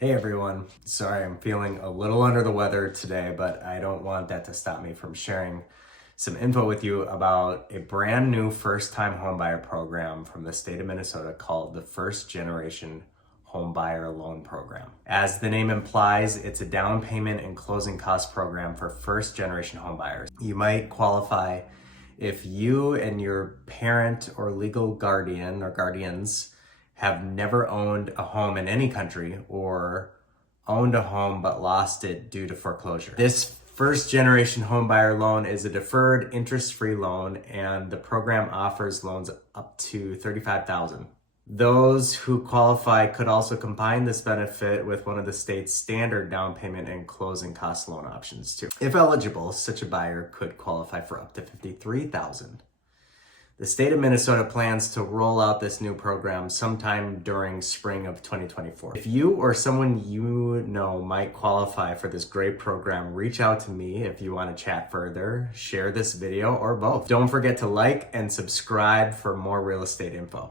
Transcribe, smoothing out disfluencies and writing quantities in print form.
Hey everyone, sorry I'm feeling a little under the weather today, but I don't want that to stop me from sharing some info with you about a brand new first-time homebuyer program from the state of Minnesota called the First Generation Homebuyer Loan Program. As the name implies, it's a down payment and closing cost program for first-generation homebuyers. You might qualify if you and your parent or legal guardian or guardians have never owned a home in any country or owned a home but lost it due to foreclosure. This first generation homebuyer loan is a deferred interest-free loan, and the program offers loans up to $35,000. Those who qualify could also combine this benefit with one of the state's standard down payment and closing cost loan options too. If eligible, such a buyer could qualify for up to $53,000. The state of Minnesota plans to roll out this new program sometime during spring of 2024. If you or someone you know might qualify for this great program, reach out to me if you want to chat further, share this video, or both. Don't forget to like and subscribe for more real estate info.